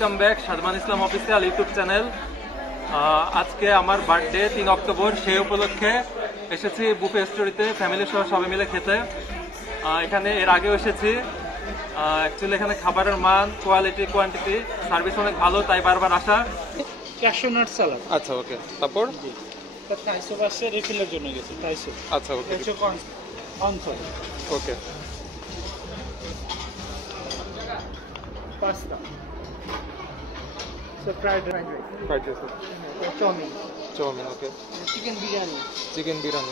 Welcome back Sadman ইসলাম official YouTube channel. আজকে আমার birthday 3 October, সেই উপলক্ষে এসেছি বুফে স্টোরিতে ফ্যামিলি সহ সবাই মিলে খেতে। এখানে এর আগেও এসেছি। অ্যাকচুয়ালি এখানে খাবারের মান, কোয়ালিটি, কোয়ান্টিটি, সার্ভিস অনেক ভালো, তাই বারবার আসা। ক্যাশিউ নাট সালাদ। আচ্ছা, ওকে। তারপর টাইসো আছে, রিফিলের জন্য গেছে টাইসো। আচ্ছা, okay. Okay. Pasta, so fried rice, chow mein, okay. Chicken biryani,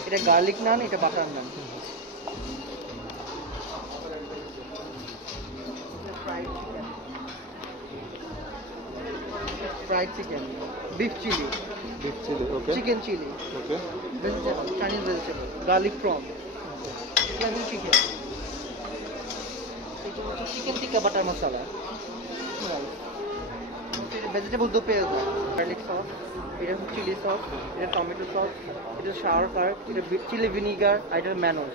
এটা গার্লিক নান, এটা butter naan, fried chicken, beef chilli, okay. Chicken chilli, okay. Vegetable, Chinese vegetable, garlic prawn, lemon chicken, এটা হচ্ছে chicken tikka butter masala, vegetable do pyaza, garlic sauce, এটা হচ্ছে chilli sauce, এটা tomato sauce, এটা sour curd, এটা chilli vinegar, আর এটা ম্যানোজ,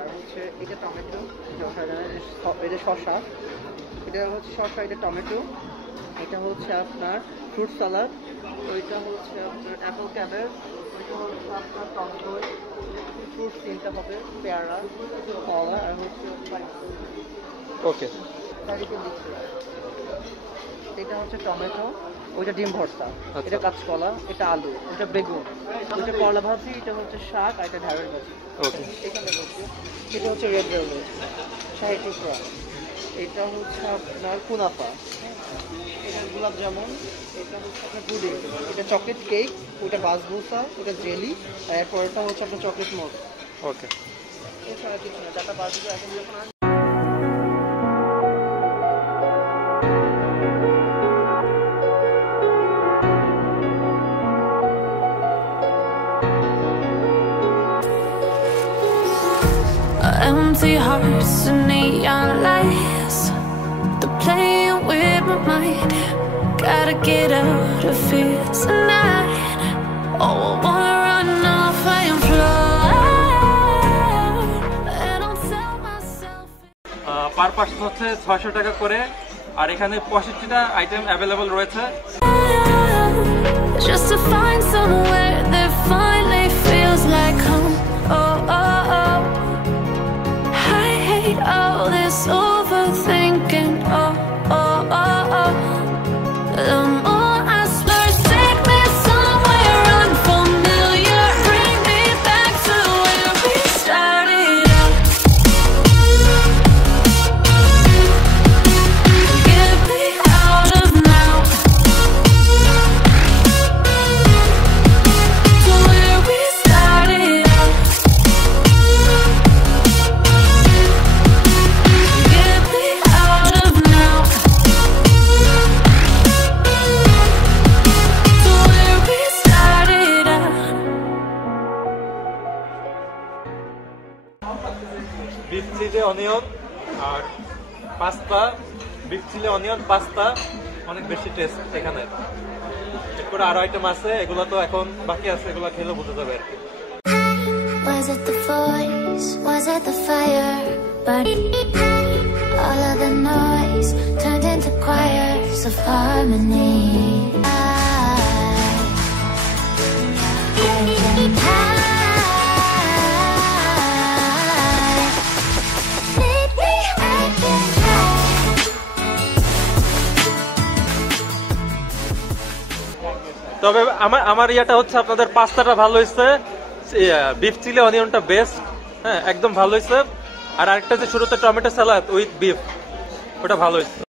আর হচ্ছে এটা টমেটো, এটা শসা, এটা হচ্ছে শসা, এটা টমেটো, এটা হচ্ছে আপনার ফ্রুট সালাদ, ওইটা হচ্ছে আপনার অ্যাপল ক্যাবেজ, ওইটা হচ্ছে আপনার টক দই, ফ্রুট তিনটা হবে, পেয়ারা, কলা, আর হচ্ছে ওকে। এটা হচ্ছে টমেটো, ওইটা ডিম ভর্তা, এটা কাঁচকলা, এটা আলু, এটা বেগুন, ওইটা করলা ভাজি, এটা হচ্ছে শাক, আর এটা ঢ্যাঁড়স ভাজি। ওকে। এখানে বলছি এটা হচ্ছে রেড ভেলভেট, শাহী টুকরা, এটা হচ্ছে আপনার কুনাফা, এটা গোলাপ জামুন, এটা হচ্ছে আপনার পুডিং, এটা চকলেট কেক, ওইটা বাসবুসা, ওটা জেলি, আর এরপরটা হচ্ছে আপনার চকলেট মোট। ওকে। এছাড়া কিছু না, চারটা বাসবুসা এখন যখন empty hearts and neon lights, they're playing with my mind. Gotta get out of here tonight. Oh, I wanna run off and fly, and I'll tell myself. Per person হচ্ছে 600 টাকা করে, আর এখানে 65টা আইটেম অ্যাভেলেবল রয়েছে। Just to find somewhere that finally feels like home. Oh, oh, oh. I hate all this overthinking. Oh, oh, oh, oh. The more I swear, take me somewhere unfamiliar. Bring me back to where we started out. Get me out of now. To where we started out. Get me out of now. To where we started out. Beef chili onion আর pasta, beef chili onion pasta অনেক বেশি test এখানে। এরপরে আরো item আছে, এগুলো তো এখন বাকি আছে, এগুলো খেলে বোঝা যাবে আর কি। Was it the voice? Was it the fire? But all of the noise turned into choirs of harmony. তবে আমার ইয়াটা হচ্ছে আপনাদের পাস্তাটা ভালো হয়েছে, বিফ চিলি অনিয়নটা বেস্ট, হ্যাঁ একদম ভালো হয়েছে। আর আরেকটা যে শুরুতে টমেটো সালাদ উইথ বিফ, ওটা ভালো হয়েছে।